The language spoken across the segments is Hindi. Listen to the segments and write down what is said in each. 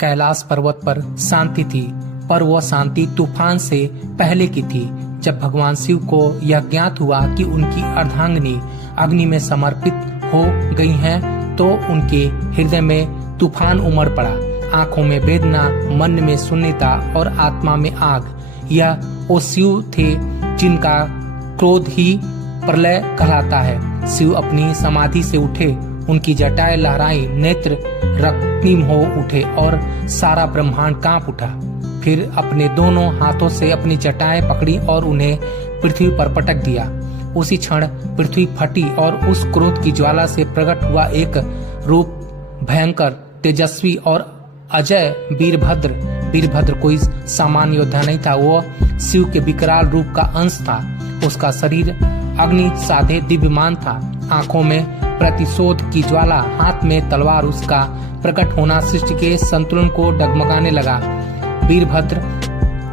कैलाश पर्वत पर शांति थी, पर वह शांति तूफान से पहले की थी। जब भगवान शिव को यह ज्ञात हुआ कि उनकी अर्धांगिनी अग्नि में समर्पित हो गई हैं, तो उनके हृदय में तूफान उमड़ पड़ा। आंखों में वेदना, मन में शून्यता और आत्मा में आग। यह वो शिव थे जिनका क्रोध ही प्रलय कहलाता है। शिव अपनी समाधि से उठे, उनकी जटाएं लहराई, नेत्र रक्तनील हो उठे और सारा ब्रह्मांड कांप उठा। फिर अपने दोनों हाथों से अपनी जटाएं पकड़ी और उन्हें पृथ्वी पर पटक दिया। उसी क्षण पृथ्वी फटी और उस क्रोध की ज्वाला से प्रकट हुआ एक रूप भयंकर, तेजस्वी और अजय वीरभद्र कोई सामान्य योद्धा नहीं था। वो शिव के विकराल रूप का अंश था। उसका शरीर अग्नि साधे दिव्यमान था, आंखों में प्रतिशोध की ज्वाला, हाथ में तलवार। उसका प्रकट होना सृष्टि के संतुलन को डगमगाने लगा। वीरभद्र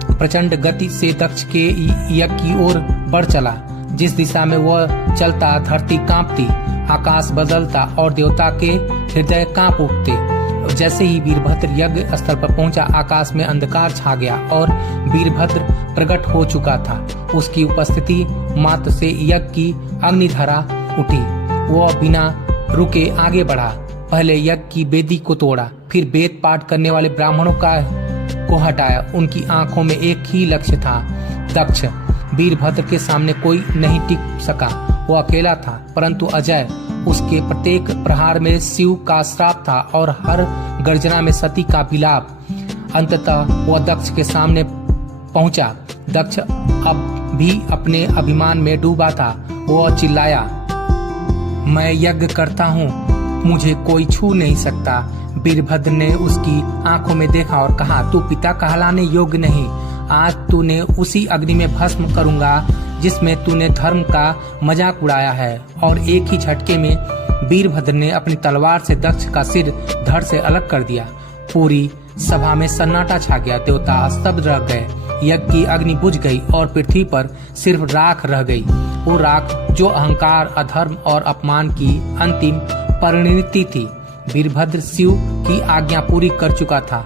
प्रचंड गति से दक्ष के यज्ञ की ओर बढ़ चला। जिस दिशा में वह चलता धरती कांपती, आकाश बदलता और देवता के हृदय कांप उठते। जैसे ही वीरभद्र यज्ञ स्थल पर पहुंचा, आकाश में अंधकार छा गया और वीरभद्र प्रकट हो चुका था। उसकी उपस्थिति मात्र से यज्ञ की अग्निधारा उठी। वह बिना रुके आगे बढ़ा। पहले यज्ञ की वेदी को तोड़ा, फिर वेद पाठ करने वाले ब्राह्मणों को हटाया। उनकी आंखों में एक ही लक्ष्य था, दक्ष। वीरभद्र के सामने कोई नहीं टिक सका। वो अकेला था, परंतु अजय। उसके प्रत्येक प्रहार में शिव का श्राप था और हर गर्जना में सती का विलाप। अंततः वह दक्ष के सामने पहुंचा। दक्ष अब भी अपने अभिमान में डूबा था। वह चिल्लाया, मैं यज्ञ करता हूँ, मुझे कोई छू नहीं सकता। वीरभद्र ने उसकी आंखों में देखा और कहा, तू पिता कहलाने योग्य नहीं। आज तूने उसी अग्नि में भस्म करूंगा जिसमें तूने धर्म का मजाक उड़ाया है। और एक ही झटके में वीरभद्र ने अपनी तलवार से दक्ष का सिर धड़ से अलग कर दिया। पूरी सभा में सन्नाटा छा गया। देवता स्तब्ध रह गए। यज्ञ की अग्नि बुझ गई और पृथ्वी पर सिर्फ राख रह गई। वो राख जो अहंकार, अधर्म और अपमान की अंतिम परिणति थी। वीरभद्र शिव की आज्ञा पूरी कर चुका था,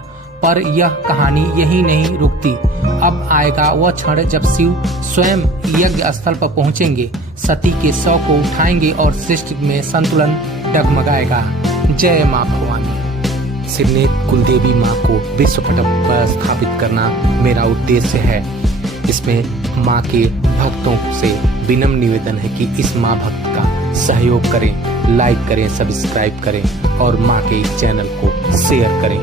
पर यह कहानी यही नहीं रुकती। अब आएगा वह क्षण जब शिव स्वयं यज्ञ स्थल पर पहुंचेंगे, सती के शव को उठाएंगे और सृष्टि में संतुलन डगमगाएगा। जय मां भवानी। सिरनेत कुलदेवी मां को विश्व पटल पर स्थापित करना मेरा उद्देश्य है। इसमें मां के भक्तों से विनम्र निवेदन है कि इस मां भक्त का सहयोग करें, लाइक करें, सब्सक्राइब करें और मां के चैनल को शेयर करें।